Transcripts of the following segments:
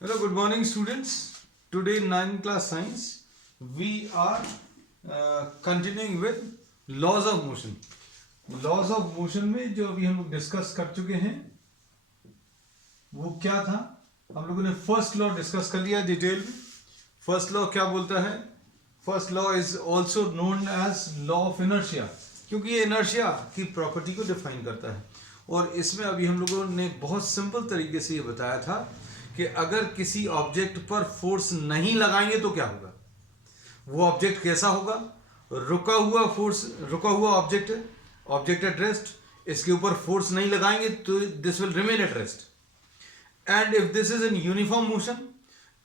Hello, good morning, students. Today, 9th class science, we are continuing with laws of motion. Laws of motion में जो अभी हम लोग discuss कर चुके हैं वो क्या था? हम लोगों ने फर्स्ट लॉ डिस्कस कर लिया डिटेल में. फर्स्ट लॉ क्या बोलता है? First law is also known as law of inertia, क्योंकि ये इनर्शिया की प्रॉपर्टी को डिफाइन करता है. और इसमें अभी हम लोगों ने बहुत सिंपल तरीके से ये बताया था कि अगर किसी ऑब्जेक्ट पर फोर्स नहीं लगाएंगे तो क्या होगा. वो ऑब्जेक्ट कैसा होगा? रुका हुआ ऑब्जेक्ट है, ऑब्जेक्ट एट रेस्ट. इसके ऊपर फोर्स नहीं लगाएंगे तो this will remain at rest. And if this is in uniform motion,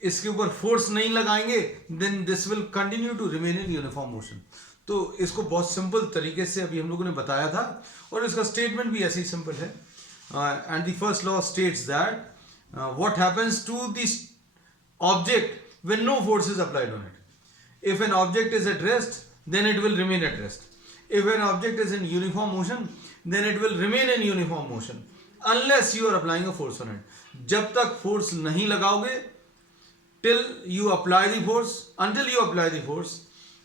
इसके ऊपर फोर्स नहीं लगाएंगे then this will continue to remain in uniform motion. तो इसको बहुत सिंपल तरीके से अभी हम लोगों ने बताया था और इसका स्टेटमेंट भी ऐसे ही सिंपल है. And the first law states that what happens to this object when no force is applied on it. If an object is at rest, then it will remain at rest. If an object is in uniform motion, then it will remain in uniform motion unless you are applying a force on it. जब तक force नहीं लगाओगे, till you apply the force, until you apply the force,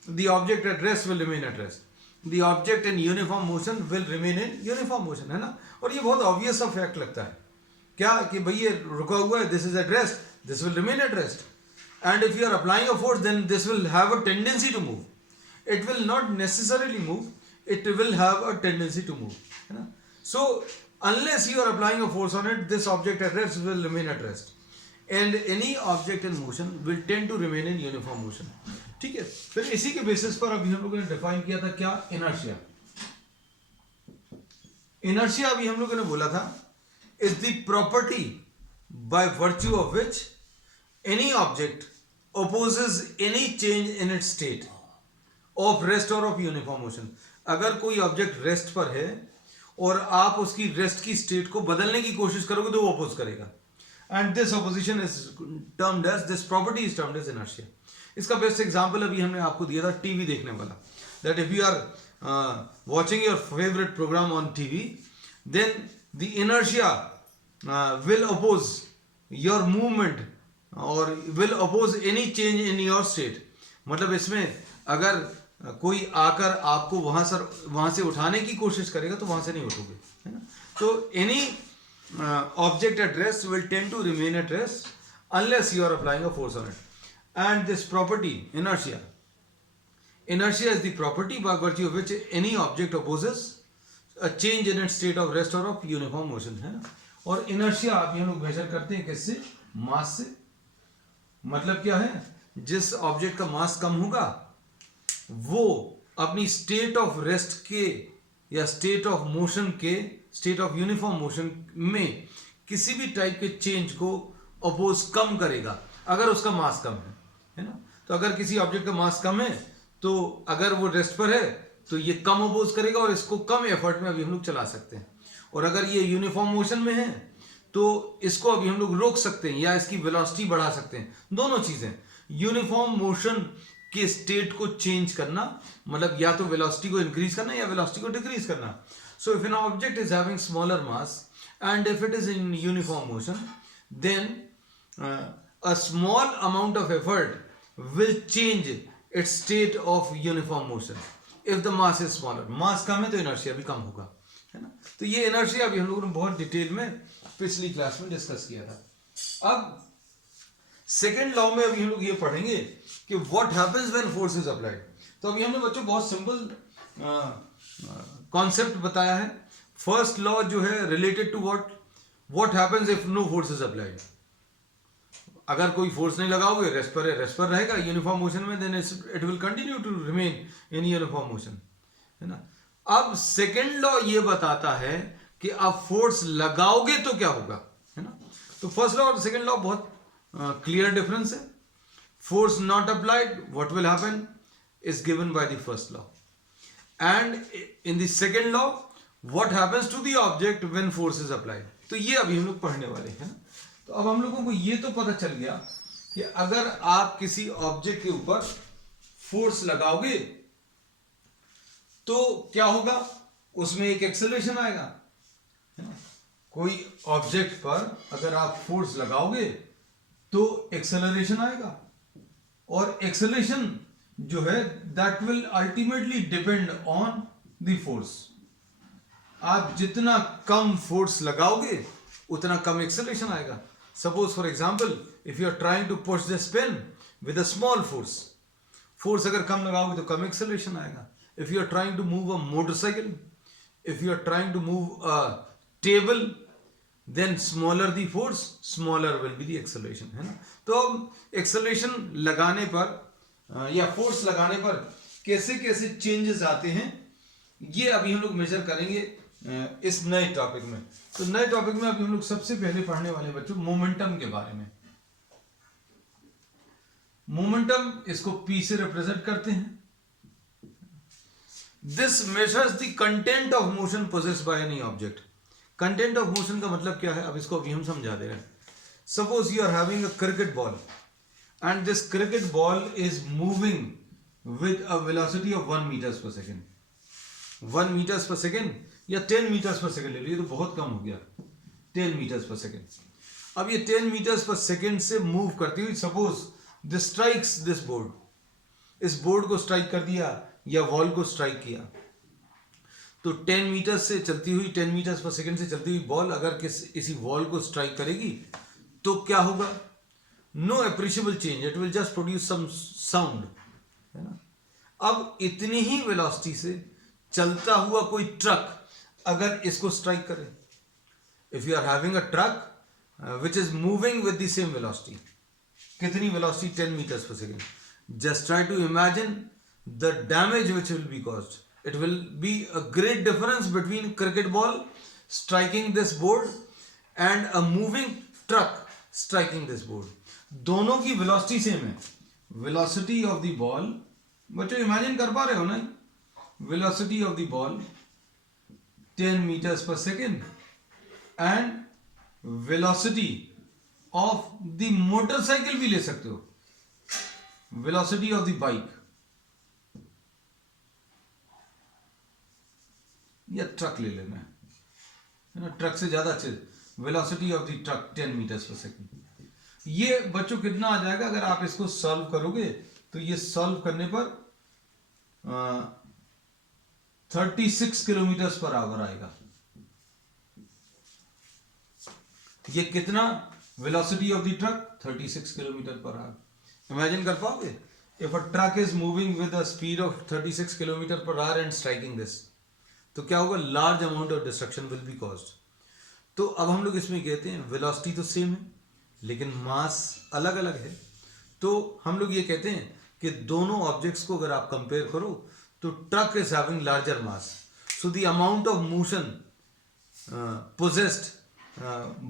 the object at rest will remain at rest. The object in uniform motion will remain in uniform motion, है ना. और ये बहुत obvious सा fact लगता है क्या कि भाई ये रुका हुआ है, this is at rest, this will remain at rest. And if you are applying a force then this will have a tendency to move. It will not necessarily move, it will have a tendency to move, है ना. So unless you are applying a force on it, this object at rest will remain at rest. And any object in motion will tend to remain in uniform motion. ठीक है. फिर इसी के basis पर अभी हम लोगों ने डिफाइन किया था क्या? इनर्शिया. इनर्शिया अभी हम लोगों ने बोला था is the property by virtue of which any object opposes any change in its state of rest or of uniform motion. अगर कोई ऑब्जेक्ट रेस्ट पर है और आप उसकी रेस्ट की स्टेट को बदलने की कोशिश करोगे तो वो अपोज करेगा. And this opposition is termed as, this property is termed as inertia. इसका बेस्ट एग्जांपल अभी हमने आपको दिया था टीवी देखने वाला. That if you are watching your favorite program on TV, then the inertia will oppose your movement or will oppose any change in your state. मतलब इसमें अगर कोई आकर आपको वहां से उठाने की कोशिश करेगा तो वहां से नहीं उठोगे, है ना. तो any object at rest will tend to remain at rest unless you are applying a force on it. And this property, inertia is the property by virtue of which any object opposes a change in its state of rest or of uniform motion, है ना. और inertia अभी हम लोग major करते हैं किससे? मास से. मतलब क्या है? जिस ऑब्जेक्ट का मास कम होगा वो अपनी स्टेट ऑफ रेस्ट के या स्टेट ऑफ मोशन के, स्टेट ऑफ यूनिफॉर्म मोशन में किसी भी टाइप के चेंज को अपोज कम करेगा अगर उसका मास कम है ना. तो अगर किसी ऑब्जेक्ट का मास कम है तो अगर वो रेस्ट पर है तो ये कम अपोज करेगा और इसको कम एफर्ट में अभी हम लोग चला सकते हैं. और अगर ये यूनिफॉर्म मोशन में है तो इसको अभी हम लोग रोक सकते हैं या इसकी वेलोसिटी बढ़ा सकते हैं. दोनों चीजें. यूनिफॉर्म मोशन के स्टेट को चेंज करना मतलब या तो वेलोसिटी को इंक्रीज करना या वेलोसिटी को डिक्रीज करना. So if an object is having smaller mass and if it is in uniform motion then a small amount of effort will change its state of uniform motion. If the mass is smaller, mass कम है तो inertia भी कम होगा, है ना. तो ये inertia अभी हम लोगों ने बहुत डिटेल में पिछली क्लास में डिस्कस किया था. अब सेकेंड लॉ में अभी हम लोग ये पढ़ेंगे कि what happens when force is applied. तो अभी हमने बच्चों बहुत सिंपल कॉन्सेप्ट बताया है. फर्स्ट लॉ जो है related to what happens if no force is applied. अगर कोई फोर्स नहीं लगाओगे, रेस्ट पर है, रेस्ट पर रहेगा यूनिफॉर्म मोशन में, then it will continue to remain in uniform motion, है ना. अब सेकेंड लॉ ये बताता है कि आप फोर्स लगाओगे तो क्या होगा, है ना. तो फर्स्ट लॉ और सेकेंड लॉ बहुत क्लियर डिफरेंस है. Force not applied, what will happen is given by the first law. And in the second law what happens to the object when force is applied. तो ये अभी हम लोग पढ़ने वाले हैं ना. तो अब हम लोगों को ये तो पता चल गया कि अगर आप किसी ऑब्जेक्ट के ऊपर फोर्स लगाओगे तो क्या होगा? उसमें एक एक्सेलरेशन आएगा, है ना. कोई ऑब्जेक्ट पर अगर आप फोर्स लगाओगे तो एक्सेलरेशन आएगा, और एक्सेलरेशन जो है that will ultimately depend on the force. आप जितना कम फोर्स लगाओगे उतना कम एक्सेलरेशन आएगा। Suppose for example if you are trying to push this pen with a small force, force अगर कम लगाओगे तो कम एक्सेलरेशन आएगा। If you are trying to move a motorcycle, if you are trying to move a table, then smaller the force, smaller will be the acceleration, है ना। तो acceleration लगाने पर या फोर्स लगाने पर कैसे कैसे चेंजेस आते हैं, ये अभी हम लोग मेजर करेंगे इस नए टॉपिक में। तो नए टॉपिक में अभी हम लोग सबसे पहले पढ़ने वाले बच्चों मोमेंटम के बारे में। मोमेंटम इसको P से रिप्रेजेंट करते हैं। This measures the content of motion possessed by any object. Content of motion का मतलब क्या है, अब इसको अभी हम समझा दे रहे हैं। Suppose you are having a cricket ball and this cricket ball is moving with a velocity of 1 meters per second. 1 meters per second या 10 meters per second ले लो, ये तो बहुत कम हो गया, 10 meters per second। अब ये 10 meters per second से मूव करती हुई suppose this strikes this board, इस बोर्ड को स्ट्राइक कर दिया या वॉल को स्ट्राइक किया, तो 10 मीटर से चलती हुई 10 मीटर पर सेकंड से चलती हुई बॉल अगर किसी वॉल को स्ट्राइक करेगी तो क्या होगा, no appreciable change, it will just produce some sound, है ना। अब इतनी ही वेलोसिटी से चलता हुआ कोई ट्रक अगर इसको स्ट्राइक करे, if you are having a truck which is moving with the same velocity, कितनी velocity, 10 meters per second, just try to imagine the damage which will be caused. It will be a great difference between cricket ball striking this board and a moving truck striking this board. दोनों की velocity same है। velocity of the ball, बच्चों imagine कर पा रहे हो ना, velocity of the ball 10 meters per second and velocity of the motorcycle भी ले सकते हो, velocity of the bike या ट्रक ले लेना है ना, ट्रक से ज्यादा अच्छे, velocity of the truck 10 meters per second। ये बच्चों कितना आ जाएगा अगर आप इसको सॉल्व करोगे, तो ये सॉल्व करने पर 36 किलोमीटर पर आवर आएगा। ये कितना, velocity of the truck 36 kilometre per our. Imagine कर पाओगे, if a truck is moving with a speed of 36 kilometre per our and striking this, तो क्या होगा, large amount of destruction will be caused. तो अब हम लोग इसमें कहते हैं वेलोसिटी तो सेम है लेकिन मास अलग अलग है, तो हम लोग ये कहते हैं कि दोनों ऑब्जेक्ट्स को अगर आप कंपेयर करो तो truck is having larger mass, so the amount of motion possessed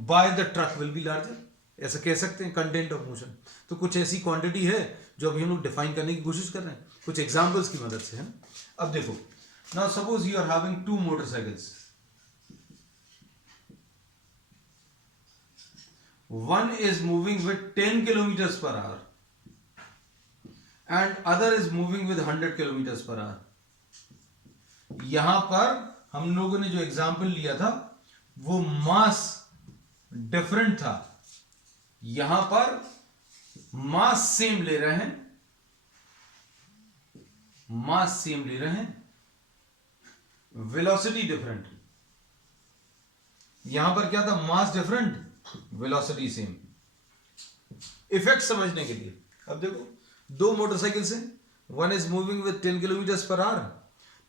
by the truck will be larger, ऐसा कह सकते हैं कंटेंट ऑफ मोशन। तो कुछ ऐसी क्वांटिटी है जो अभी हम लोग डिफाइन करने की कोशिश कर रहे हैं कुछ एग्जांपल्स की मदद से, है। अब देखो, now suppose you are having 2 motorcycles, one is moving with 10 kilometers per hour and other is moving with 100 kilometers per hour। यहां पर हम लोगों ने जो एग्जांपल लिया था वो मास डिफरेंट था, यहां पर मास सेम ले रहे हैं, मास सेम ले रहे हैं, वेलोसिटी डिफरेंट। यहां पर क्या था, mass different, velocity same. Effect समझने के लिए अब देखो, 2 मोटरसाइकिल्स हैं, one is moving with 10 kilometer per hour,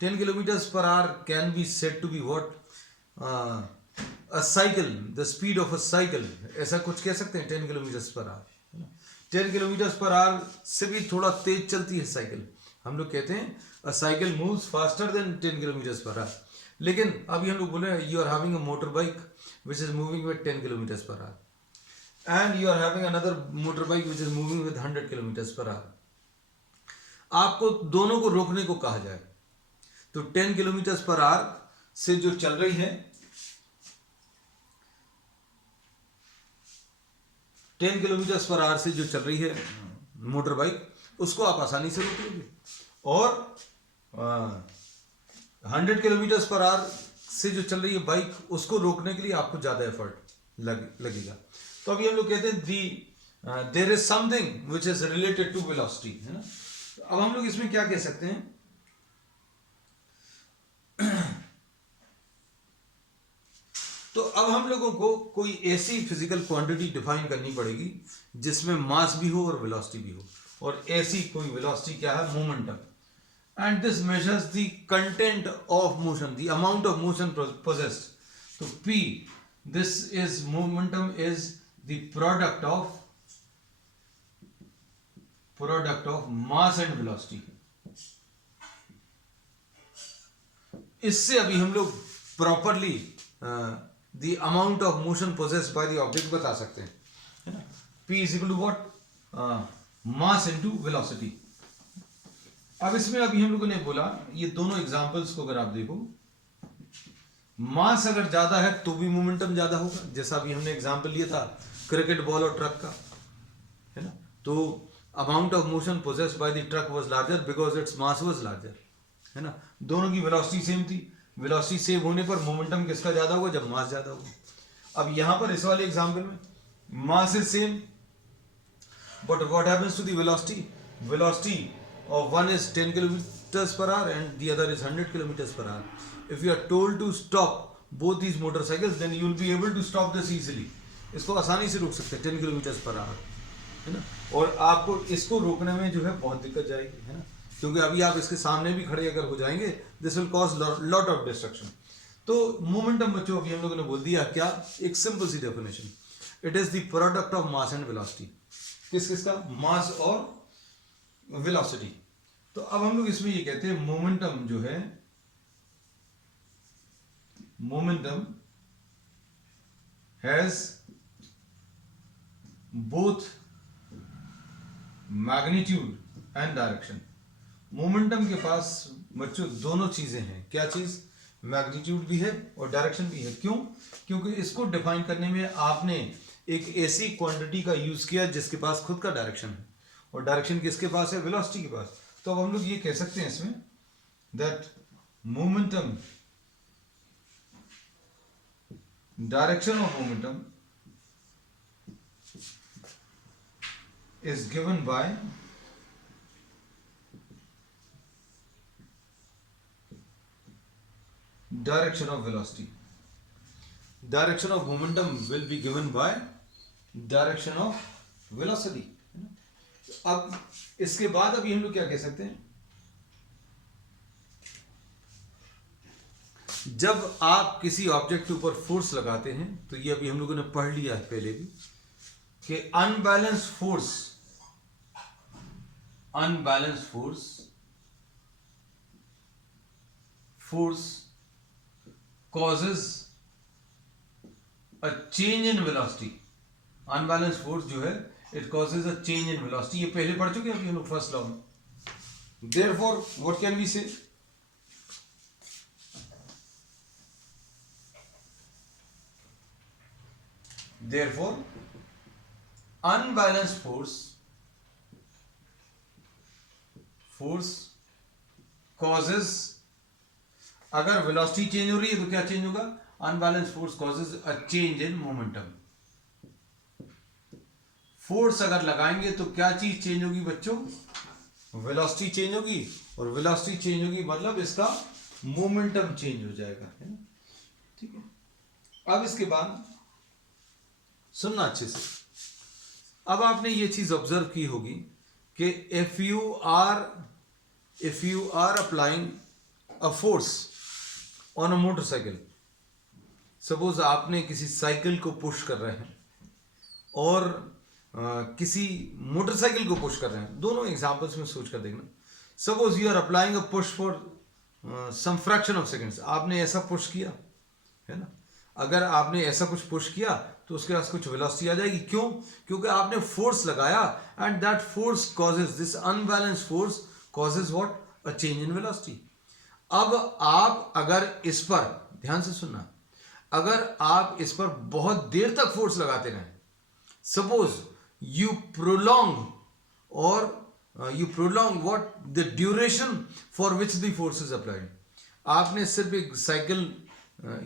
10 kilometer per hour can be said to be what, a cycle, the speed of a cycle, ऐसा कुछ कह सकते हैं 10 kilometer per hour. 10 kilometer per our से भी थोड़ा तेज चलती है साइकिल, हम लोग कहते हैं a cycle moves faster than 10 kilometer per hour. लेकिन अभी हम लोग बोले you are having a motor bike which is moving with 10 kilometers per hour and you are having another motorbike which is moving with 100 kilometers per hour। आपको दोनों को रोकने को कहा जाए तो 10 किलोमीटर पर आवर से जो चल रही है, 10 किलोमीटर पर आवर से जो चल रही है मोटर बाइक, उसको आप आसानी से रोक लोगे, और 100 किलोमीटर पर आवर से जो चल रही है बाइक, उसको रोकने के लिए आपको ज्यादा एफर्ट लगेगा। तो अभी हम लोग कहते हैं the there is something which is related to velocity, है ना। अब हम लोग इसमें क्या कह सकते हैं, तो अब हम लोगों को कोई ऐसी फिजिकल क्वांटिटी डिफाइन करनी पड़ेगी जिसमें मास भी हो और वेलोसिटी भी हो, और ऐसी कोई वेलोसिटी क्या है, momentum, and this measures the content of motion, the amount of motion possessed. So P, this is momentum, is the product of mass and velocity. इससे अभी हम लोग properly the amount of motion possessed by the object बता सकते हैं, है ना। P is equal to what, mass into velocity. अब इसमें अभी हम लोगों ने बोला ये दोनों एग्जांपल्स को अगर आप देखो, मास अगर ज्यादा है तो भी मोमेंटम ज्यादा होगा, जैसा अभी हमने एग्जांपल लिया था क्रिकेट बॉल और ट्रक का, है ना। तो amount of motion possessed by the truck was larger because its mass was larger, है ना। दोनों की वेलोसिटी सेम थी, वेलोसिटी सेम होने पर मोमेंटम किसका ज्यादा होगा, जब मास ज्यादा होगा। अब यहां पर इस वाले एग्जांपल में mass is same but what happens to the velocity, velocity of one is 10 kilometers per hour and the other is 100 kilometers per hour. If you are told to stop both these motorcycles, then you will be able to stop this easily. इसको आसानी से रोक सकते हैं 10 kilometers per hour, है ना। और आपको इसको रोकने में जो है बहुत दिक्कत जाएगी, है ना, क्योंकि अभी आप इसके सामने भी खड़े अगर हो जाएंगे, this will cause lot of destruction. तो मोमेंटम बच्चों अभी हम लोगों ने बोल दिया क्या, एक सिंपल सी definition, it is the product of mass and velocity. किस किसका, मास और वेलोसिटी। तो अब हम लोग इसमें ये कहते हैं मोमेंटम जो है, momentum has both magnitude and direction. Momentum के पास बच्चों दोनों चीजें हैं, क्या चीज, मैग्नीट्यूड भी है और डायरेक्शन भी है। क्यों, क्योंकि इसको डिफाइन करने में आपने एक ऐसी क्वांटिटी का यूज किया जिसके पास खुद का डायरेक्शन है, और डायरेक्शन किसके पास है, वेलोसिटी के पास। तो अब हम लोग ये कह सकते हैं इसमें that momentum, direction of momentum is given bye direction of velocity. Direction of momentum will be given by direction of velocity. अब इसके बाद अभी हम लोग क्या कह सकते हैं, जब आप किसी ऑब्जेक्ट के ऊपर फोर्स लगाते हैं, तो ये अभी हम लोगों ने पढ़ लिया है पहले भी कि unbalance force causes a change in velocity. Unbalance force जो है it causes a change in velocity, ये पहले पढ़ चुके हैं अभी हम लोग फर्स्ट लॉ में। therefore what can we say, therefore unbalanced force causes, अगर वेलोसिटी चेंज हो रही है तो क्या चेंज होगा, unbalance force causes a change in momentum. Force अगर लगाएंगे तो क्या चीज चेंज होगी बच्चों, वेलोसिटी चेंज होगी, और वेलोसिटी चेंज होगी मतलब इसका मोमेंटम चेंज हो जाएगा, है ना, ठीक है। अब इसके बाद सुनना अच्छे से, अब आपने ये चीज ऑब्जर्व की होगी कि if you are applying a force on a motorcycle, suppose आपने किसी साइकिल को पुश कर रहे हैं और किसी मोटरसाइकिल को पुश कर रहे हैं, दोनों एग्जांपल्स में सोच कर देखना। Suppose you are applying a push for some fraction of seconds, आपने ऐसा पुश किया, है ना। अगर आपने ऐसा कुछ पुश किया तो उसके पास कुछ वेलोसिटी आ जाएगी। क्यों, क्योंकि आपने फोर्स लगाया and that force causes, this unbalance force causes what, a change in velocity. अब आप अगर इस पर ध्यान से सुनना, अगर आप इस पर बहुत देर तक फोर्स लगाते रहें, suppose you prolong what the duration for which the force is applied. आपने सिर्फ एक cycle,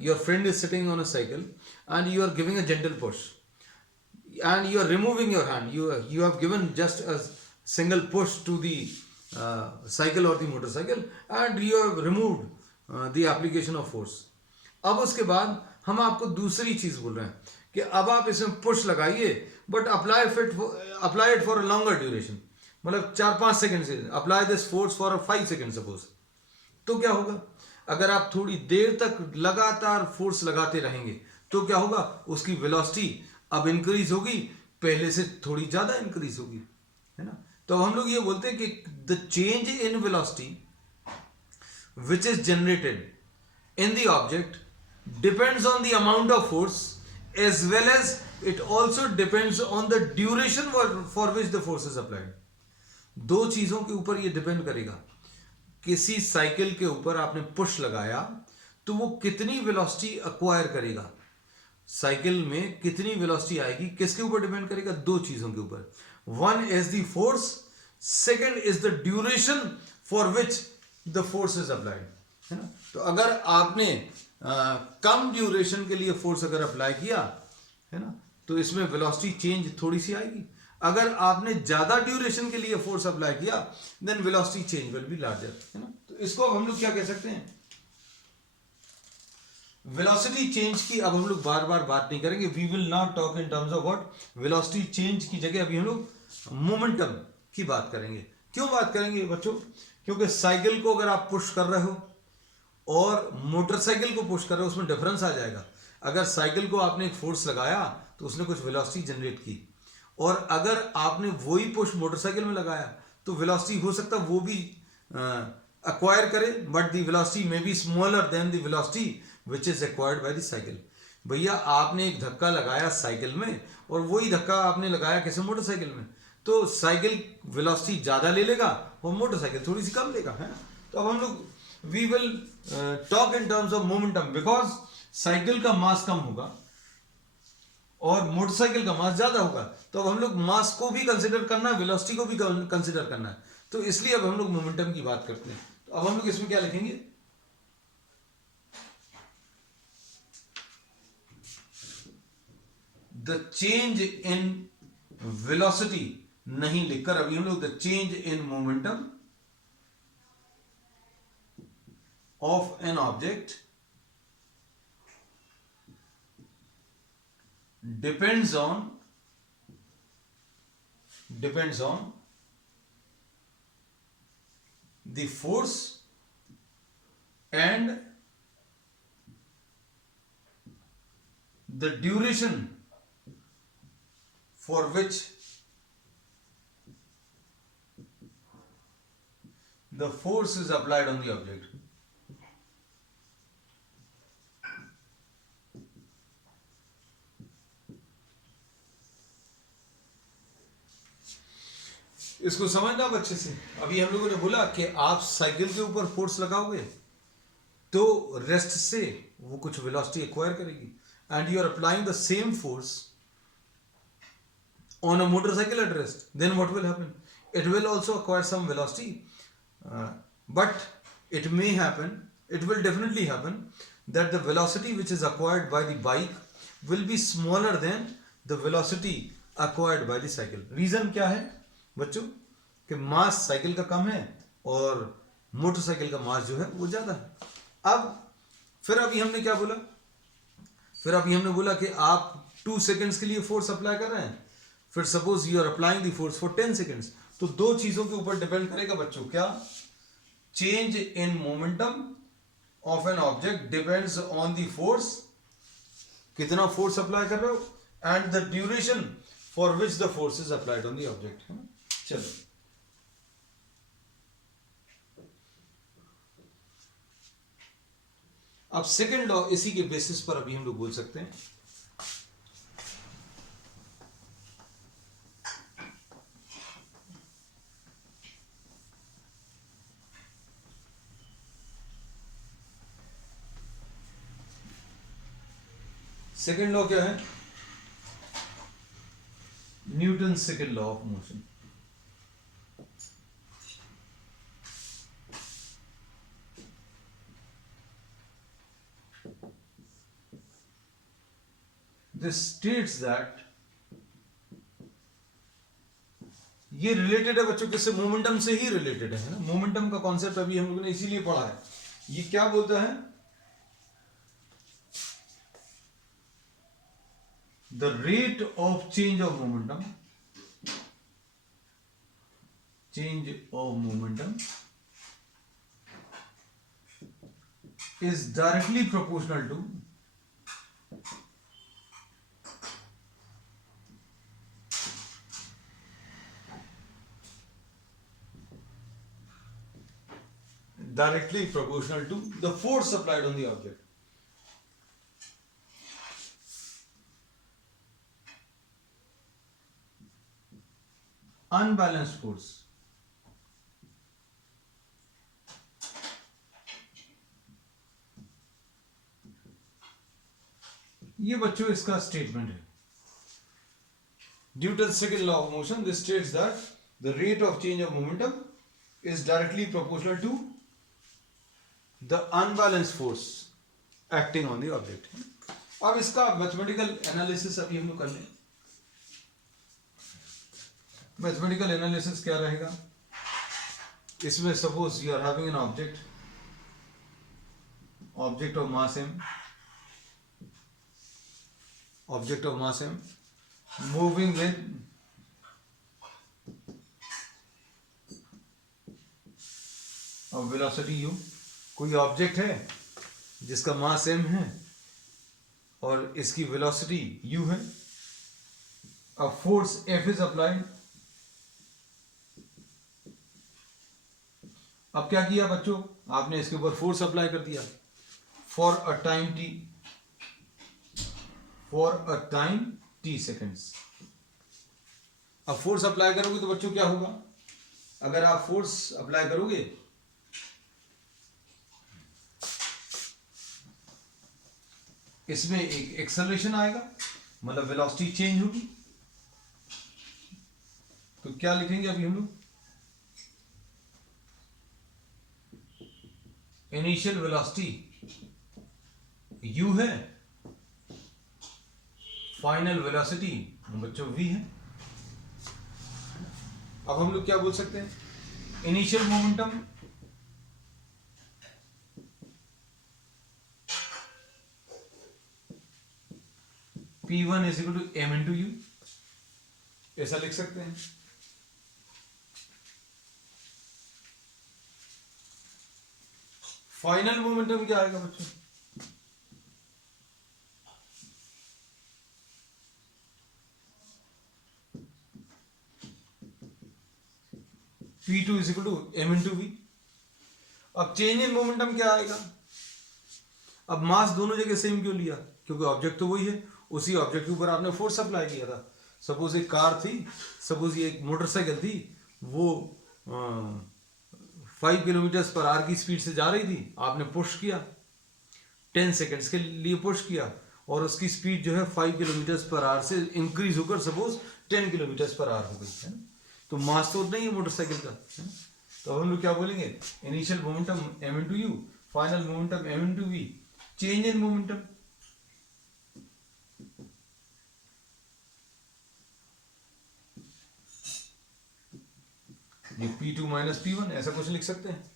your friend is sitting on a cycle and you are giving a gentle push, and you are removing your hand. You have given just a single push to the cycle or the motorcycle, and you have removed the application of force. अब उसके बाद हम आपको दूसरी चीज बोल रहे हैं कि अब आप इसमें पुश लगाइए, but apply it for a longer duration, मतलब 4-5 सेकंड से apply this force for 5 second suppose. तो क्या होगा, अगर आप थोड़ी देर तक लगातार फोर्स लगाते रहेंगे तो क्या होगा, उसकी वेलोसिटी अब इंक्रीज होगी, पहले से थोड़ी ज्यादा इंक्रीज होगी, है ना। तो हम लोग ये बोलते हैं कि the change in velocity which is generated in the object depends on the amount of force as well as it also depends on the duration for which the force is applied. दो चीजों के ऊपर ये depend करेगा। किसी cycle के ऊपर आपने पुश लगाया तो वो कितनी वेलोसिटी अक्वायर करेगा, साइकिल में कितनी वेलोसिटी आएगी, किसके ऊपर डिपेंड करेगा, दो चीजों के ऊपर। One is the force, second is the duration for which the force is applied, है ना। तो अगर आपने कम ड्यूरेशन के लिए फोर्स अगर अप्लाई किया, है ना, तो इसमें वेलोसिटी चेंज थोड़ी सी आएगी। अगर आपने ज्यादा ड्यूरेशन के लिए फोर्स अप्लाई किया then velocity change will be larger, है ना। तो इसको अब हम लोग क्या कह सकते हैं, वेलोसिटी चेंज की अब हम लोग बार बार बात नहीं करेंगे। We will not talk in terms of what, velocity change की जगह अभी हम लोग मोमेंटम की बात करेंगे। क्यों बात करेंगे बच्चों, क्योंकि साइकिल को अगर आप पुश कर रहे हो और मोटरसाइकिल को पुश कर रहे हो उसमें डिफरेंस आ जाएगा। अगर साइकिल को आपने एक फोर्स लगाया तो उसने कुछ वेलोसिटी जनरेट की, और अगर आपने वही पुश मोटरसाइकिल में लगाया तो वेलोसिटी हो सकता है वो भी acquire करे, but the velocity may be smaller than the velocity which is acquired by the cycle. भैया आपने एक धक्का लगाया साइकिल में और वही धक्का आपने लगाया कैसे, मोटरसाइकिल में, तो साइकिल वेलोसिटी ज्यादा ले लेगा और मोटरसाइकिल थोड़ी सी कम लेगा, है ना। तो अब हम लोग we will talk in terms of momentum, because cycle का मास कम होगा और मोटरसाइकिल का मास ज्यादा होगा। तो अब हम लोग मास को भी कंसिडर करना है, वेलोसिटी को भी कंसिडर करना है, तो इसलिए अब हम लोग मोमेंटम की बात करते हैं। तो अब हम लोग इसमें क्या लिखेंगे, द चेंज इन वेलोसिटी नहीं लिखकर अभी हम लोग the change in momentum of an object depends on the force and the duration for which the force is applied on the object. इसको समझना अब अच्छे से। अभी हम लोगों ने बोला कि आप साइकिल के ऊपर फोर्स लगाओगे तो रेस्ट से वो कुछ वेलोसिटी एक्वायर करेगी, and you are applying the same force on a motorcycle at rest, then what will happen, it will also acquire some velocity, but it will definitely happen that the velocity which is acquired by the bike will be smaller than the velocity acquired by the cycle. reason क्या है बच्चों, कि मास cycle का कम है और motorcycle का मास जो है वो ज्यादा है। अब फिर अभी हमने क्या बोला, फिर अभी हमने बोला कि आप 2 सेकेंड्स के लिए फोर्स अप्लाई कर रहे हैं, फिर suppose you are applying the force for 10 seconds, तो दो चीजों के ऊपर डिपेंड करेगा बच्चों, क्या, change in momentum of an object depends on the force, कितना फोर्स अप्लाई कर रहे हो, and the duration for which the force is applied on the object, है ना। चलो अब सेकेंड लॉ इसी के बेसिस पर अभी हम लोग बोल सकते हैं। सेकेंड लॉ क्या है, Newton second law of motion. This states that ये रिलेटेड है बच्चों किससे, मोमेंटम से ही रिलेटेड है ना। मोमेंटम का कॉन्सेप्ट अभी हम लोगों ने इसीलिए पढ़ा है। ये क्या बोलता है, the rate of change of momentum, change of momentum is directly proportional to the force applied on the object. Unbalanced force, ये बच्चों इसका स्टेटमेंट है। Due to the second law of motion, this states that the rate of change of momentum is directly proportional to the unbalanced force acting on the object. अब इसका mathematical analysis अभी हम लोग कर लें। मैथमेटिकल एनालिसिस क्या रहेगा, इसमें suppose you are having an object of mass m, object of mass m moving with a velocity u। कोई ऑब्जेक्ट है जिसका मास m है और इसकी वेलोसिटी u है। a force F is applied। अब क्या किया बच्चों, आपने इसके ऊपर फोर्स अप्लाई कर दिया for a time t seconds. अब फोर्स अप्लाई करोगे तो बच्चों क्या होगा, अगर आप फोर्स अप्लाई करोगे इसमें एक एक्सेलरेशन आएगा, मतलब वेलोसिटी चेंज होगी। तो क्या लिखेंगे अभी हम लोग, इनिशियल वेलोसिटी u है, फाइनल वेलोसिटी बच्चों v है। अब हम लोग क्या बोल सकते हैं, initial momentum P1 is equal to m into u, ऐसा लिख सकते हैं। फाइनल मोमेंटम क्या आएगा बच्चों, P2 is equal to m into v. अब चेंज इन मोमेंटम क्या आएगा, अब मास दोनों जगह सेम क्यों लिया, क्योंकि ऑब्जेक्ट तो वही है, उसी ऑब्जेक्ट के ऊपर आपने फोर्स अप्लाई किया था। सपोज एक कार थी, सपोज ये एक मोटरसाइकिल थी, वो 5 किलोमीटर पर आवर की स्पीड से जा रही थी, आपने पुश किया 10 सेकेंड्स के लिए पुश किया और उसकी स्पीड जो है 5 किलोमीटर पर आवर से इंक्रीज होकर सपोज 10 किलोमीटर पर आवर हो गई है। तो मास तो नहीं है मोटरसाइकिल का, है? तो हम लोग क्या बोलेंगे, initial momentum m into u, final momentum m into v, change in momentum. ये P2 माइनस P1 ऐसा कुछ लिख सकते हैं।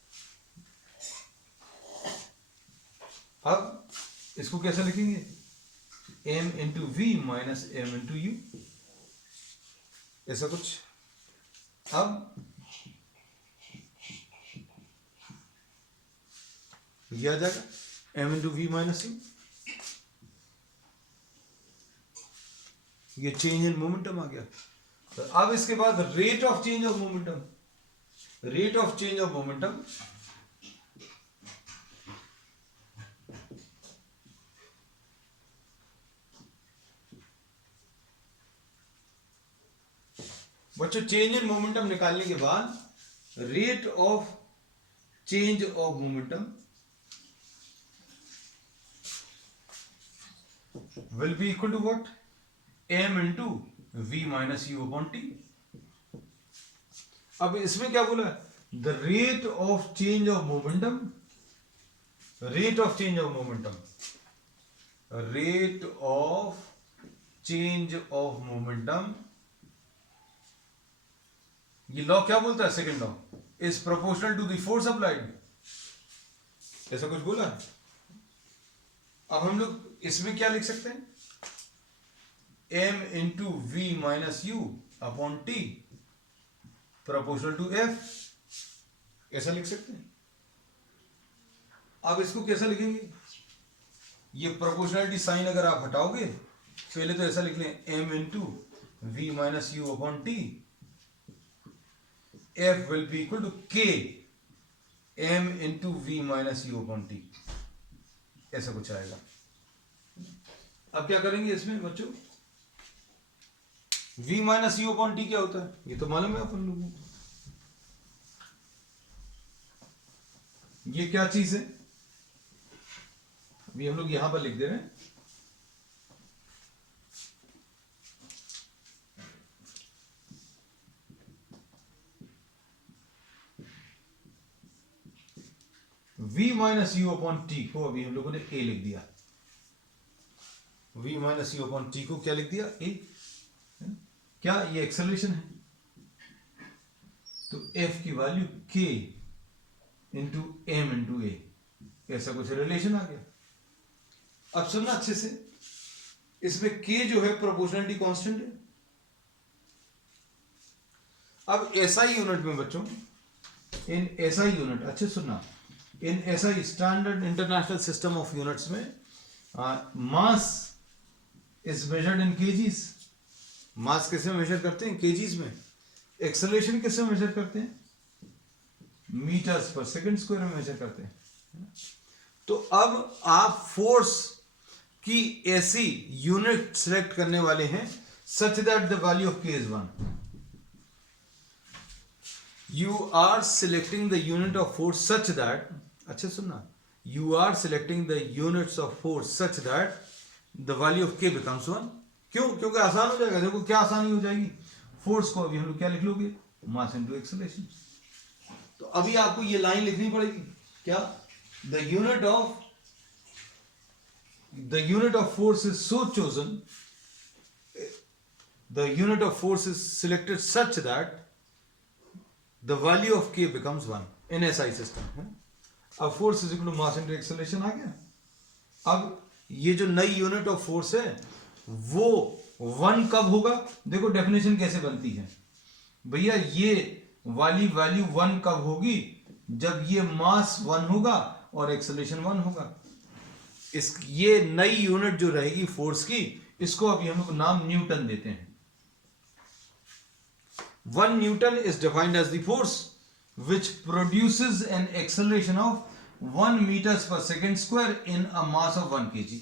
अब इसको कैसे लिखेंगे, m into v minus m into u, ऐसा कुछ। अब ये आ जाएगा m into v minus u, ये चेंज इन मोमेंटम आ गया। तो अब इसके बाद rate of change of momentum, rate of change of momentum बच्चों चेंज इन मोमेंटम निकालने के बाद rate of change of momentum will be equal to what, m into v minus you upon t. अब इसमें क्या बोला, the rate of change of momentum, rate of change of momentum, rate of change of momentum ये law क्या बोलता है, second law is proportional to the force applied, ऐसा कुछ बोला है। अब हम लोग इसमें क्या लिख सकते हैं, m into v minus you upon t proportional to f, ऐसा लिख सकते हैं। अब इसको कैसा लिखेंगे, ये प्रोपोर्शनलिटी साइन अगर आप हटाओगे, पहले तो ऐसा लिख लें m into v minus you upon t, f will be equal to k m into v minus you upon t, ऐसा कुछ आएगा। अब क्या करेंगे इसमें बच्चों, v minus you upon t क्या होता है, ये तो मालूम है अपन लोगों को। ये क्या चीज है, अभी हम लोग यहां पर लिख दे रहे हैं, v minus you upon T को अभी हम लोगों ने a लिख दिया, v minus you upon T को क्या लिख दिया, a। क्या ये एक्सेलरेशन है, तो f की value k into M into A, ऐसा कुछ रिलेशन आ गया। अब सुनना अच्छे से, इसमें k जो है प्रोपोर्शनलिटी कांस्टेंट है। अब एसआई यूनिट में बच्चों, इन एसआई यूनिट, अच्छे सुनना, in SI standard international system of units में mass is measured in kgs. Mass किसमें मेजर करते हैं, केजीज में। एक्सेलरेशन किसमें मेजर करते हैं, मीटर्स पर सेकंड स्क्वायर में मेजर करते हैं। तो अब आप फोर्स की ऐसी यूनिट सिलेक्ट करने वाले हैं such that the value of K is 1। You are selecting the unit of force such that, अच्छे सुनना, you are selecting the units of force such that the value of K becomes 1। क्यों, क्योंकि आसान हो जाएगा। देखो क्या आसानी हो जाएगी, फोर्स को अभी हम लोग क्या लिख लोगे, मास इनटू एक्सेलरेशन। तो अभी आपको ये लाइन लिखनी पड़ेगी, क्या, the unit of force is so chosen, the unit of force is selected such that the value of K becomes 1 in SI system. अब force is equal to mass into acceleration आ गया। अब ये जो नई यूनिट ऑफ फोर्स है वो 1 कब होगा, देखो डेफिनेशन कैसे बनती है भैया, ये वाली वैल्यू 1 कब होगी, जब ये मास 1 होगा और एक्सेलरेशन 1 होगा। इस ये नई यूनिट जो रहेगी फोर्स की, इसको अभी हम लोग नाम न्यूटन देते हैं। 1 newton is defined as the force which produces an acceleration of 1 meters per second square in a mass of 1 kg।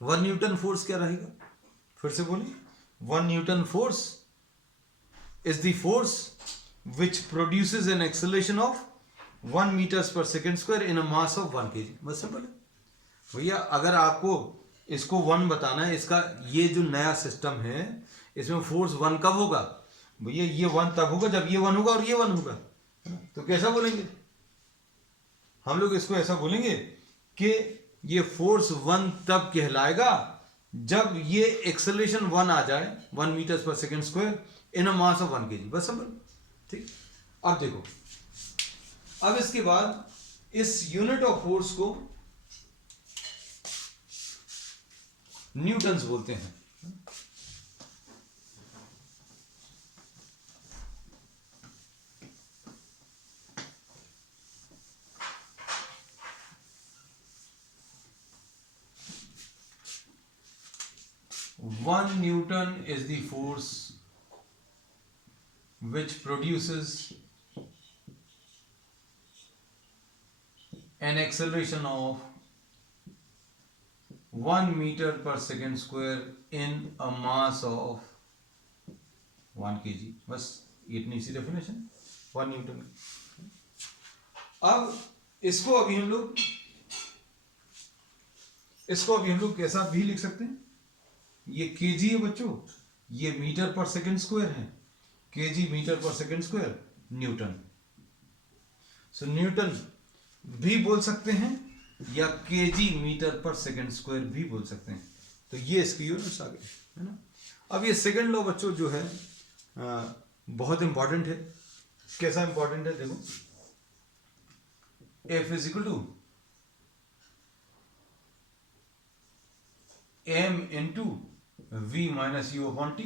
1 Newton force क्या रहेगा, फिर से बोलिए, 1 Newton force is the force which produces an acceleration of 1 meters per second square in a mass of 1 kg। बस simple है भैया। अगर आपको इसको 1 बताना है, इसका ये जो नया सिस्टम है इसमें फोर्स 1 कब होगा भैया, ये 1 तब होगा जब ये 1 होगा और ये 1 होगा। तो कैसा बोलेंगे हम लोग, इसको ऐसा बोलेंगे कि ये फोर्स 1 तब कहलाएगा जब ये एक्सेलरेशन 1 आ जाए, 1 मीटर्स पर second square in a mass of 1 kg। बस समझ, ठीक। अब देखो, अब इसके बाद इस यूनिट ऑफ फोर्स को न्यूटन्स बोलते हैं। One Newton is the force which produces an acceleration of 1 meter per second square in a mass of 1 kg। बस इतनी सी डेफिनेशन 1 न्यूटन। अब इसको अभी हम लोग कैसा भी लिख सकते हैं, ये केजी है बच्चों, ये मीटर पर सेकंड स्क्वायर है, केजी मीटर पर सेकंड स्क्वायर न्यूटन। सो न्यूटन भी बोल सकते हैं या केजी मीटर पर सेकंड स्क्वायर भी बोल सकते हैं। तो ये इसकी यूनिट्स आ गए, है ना। अब ये सेकंड लॉ बच्चों जो है बहुत इंपॉर्टेंट है। कैसा इंपॉर्टेंट है देखो, F is equal to m into v minus you upon T,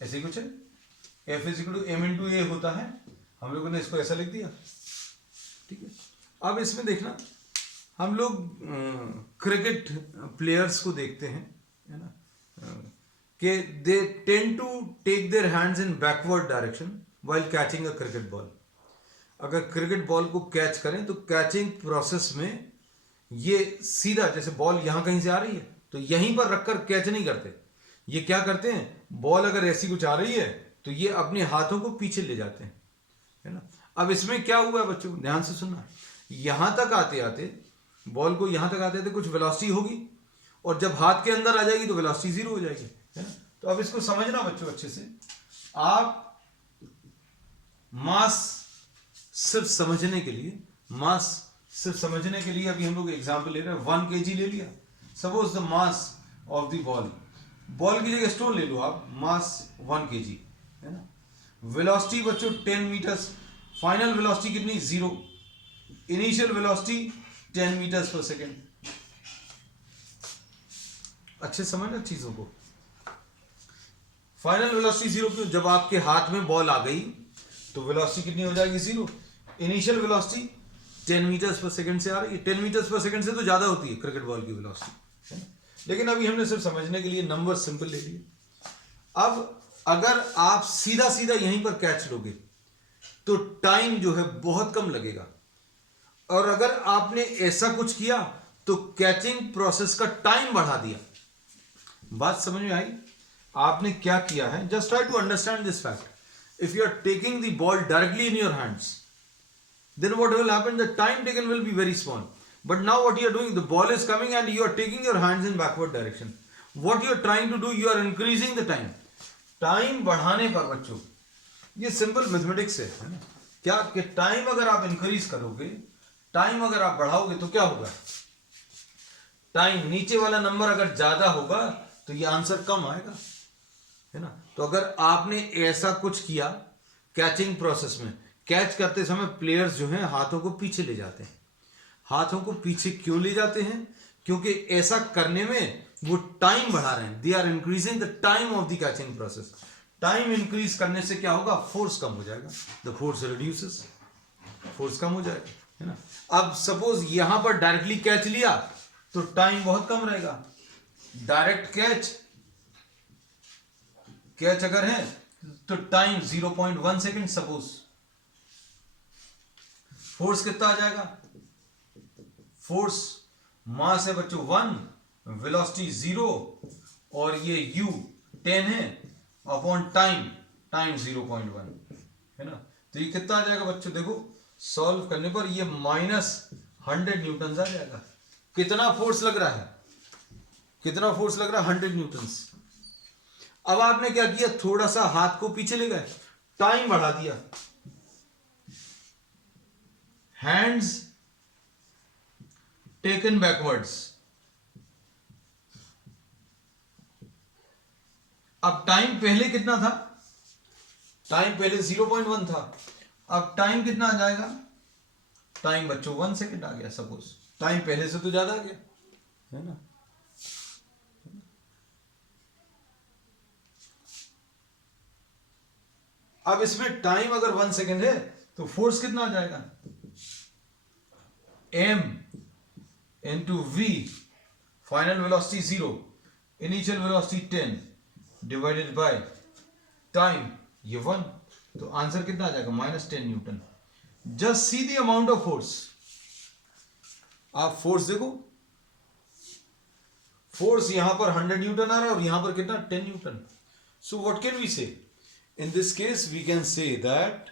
ऐसे कुछ है। F is equal to m into A होता है, हम लोगों ने इसको ऐसा लिख दिया, ठीक है। अब इसमें देखना, हम लोग क्रिकेट प्लेयर्स को देखते हैं, है ना, कि they tend to take their hands in backward direction while catching a cricket ball. अगर क्रिकेट बॉल को कैच करें तो कैचिंग प्रोसेस में ये सीधा, जैसे बॉल यहां कहीं से आ रही है तो यहीं पर रखकर कैच नहीं करते, ये क्या करते हैं, बॉल अगर ऐसी कुछ आ रही है तो ये अपने हाथों को पीछे ले जाते हैं, है ना। अब इसमें क्या हुआ है बच्चों, ध्यान से सुनना, यहां तक आते आते बॉल को यहां तक आते आते कुछ वेलोसिटी होगी, और जब हाथ के अंदर आ जाएगी तो वेलोसिटी जीरो हो जाएगी, है ना। तो अब इसको समझना बच्चों अच्छे से, आप मास सिर्फ समझने के लिए, मास सिर्फ समझने के लिए अभी हम लोग एग्जांपल ले रहे हैं, 1 kg ले लिया, suppose the mass of the ball, ball की जगह स्टोन ले लो आप, मास 1 kg, है ना। वेलोसिटी बच्चों 10 मीटर्स, फाइनल वेलोसिटी कितनी, 0, इनिशियल वेलोसिटी 10 मीटर्स पर सेकेंड। अच्छे समझना चीजों को, फाइनल वेलोसिटी 0 क्यों, जब आपके हाथ में बॉल आ गई तो वेलोसिटी कितनी हो जाएगी, 0। Initial velocity 10 meters per second से आ रही है, 10 मीटर्स पर सेकंड से तो ज्यादा होती है क्रिकेट बॉल की वेलोसिटी, है ना। लेकिन अभी हमने सिर्फ समझने के लिए नंबर सिंपल ले लिए। अब अगर आप सीधा सीधा यहीं पर कैच लोगे तो टाइम जो है बहुत कम लगेगा, और अगर आपने ऐसा कुछ किया तो कैचिंग प्रोसेस का टाइम बढ़ा दिया। बात समझ में आई, आपने क्या किया है, just try to understand this fact. If you are taking the ball directly in your hands, then what will happen, the time taken will be very small. But now what you are doing, the ball is coming and you are taking your hands in backward direction. What you are trying to do, you are increasing the time. Time बढ़ाने पर बच्चों, ये simple mathematics है ना, क्या कि time अगर आप इंक्रीज करोगे, टाइम अगर आप बढ़ाओगे तो क्या होगा, टाइम नीचे वाला नंबर अगर ज्यादा होगा तो ये आंसर कम आएगा, है ना। तो अगर आपने ऐसा कुछ किया कैचिंग प्रोसेस में, कैच करते समय प्लेयर्स जो हैं हाथों को पीछे ले जाते हैं। हाथों को पीछे क्यों ले जाते हैं, क्योंकि ऐसा करने में वो टाइम बढ़ा रहे हैं, they are increasing the time of the catching process. Time increase करने से क्या होगा, फोर्स कम हो जाएगा, द फोर्स रिड्यूसेस, फोर्स कम हो जाएगा, है ना। अब सपोज यहां पर डायरेक्टली कैच लिया तो टाइम बहुत कम रहेगा, डायरेक्ट कैच अगर है तो टाइम 0.1 सेकेंड सपोज, फोर्स कितना आ जाएगा, फोर्स मास है बच्चों 1, वेलोसिटी 0, और ये u 10 है अपॉन टाइम 0.1, है ना। तो ये कितना आ जाएगा बच्चों, देखो सॉल्व करने पर ये -100 न्यूटन आ जाएगा। कितना फोर्स लग रहा है, कितना फोर्स लग रहा है, 100 न्यूटन। अब आपने क्या किया, थोड़ा सा हाथ को पीछे ले गए, टाइम बढ़ा दिया, हैंड्स टेकन बैकवर्ड्स। अब टाइम पहले कितना था, टाइम पहले 0.1 था, अब टाइम कितना आ जाएगा, टाइम बच्चों 1 सेकेंड आ गया सपोज, टाइम पहले से तो ज्यादा आ गया, है ना। अब इसमें टाइम अगर 1 सेकेंड है तो फोर्स कितना आ जाएगा, m into v, final velocity 0, initial velocity 10 divided by time ये 1, तो आंसर कितना आ जाएगा, -10 Newton. Just see the amount of force, आप फोर्स देखो, फोर्स यहां पर 100 न्यूटन आ रहा है और यहां पर कितना, 10 newton. So what can we say, in this case we can say that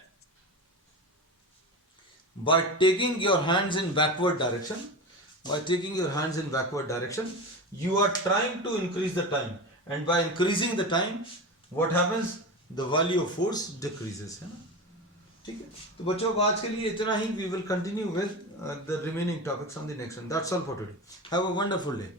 by taking your hands in backward direction, you are trying to increase the time, and by increasing the time what happens, the value of force decreases, है ना। ठीक है, तो बच्चों अब आज के लिए इतना ही, we will continue with the remaining topics on the next one. That's all for today. Have a wonderful day.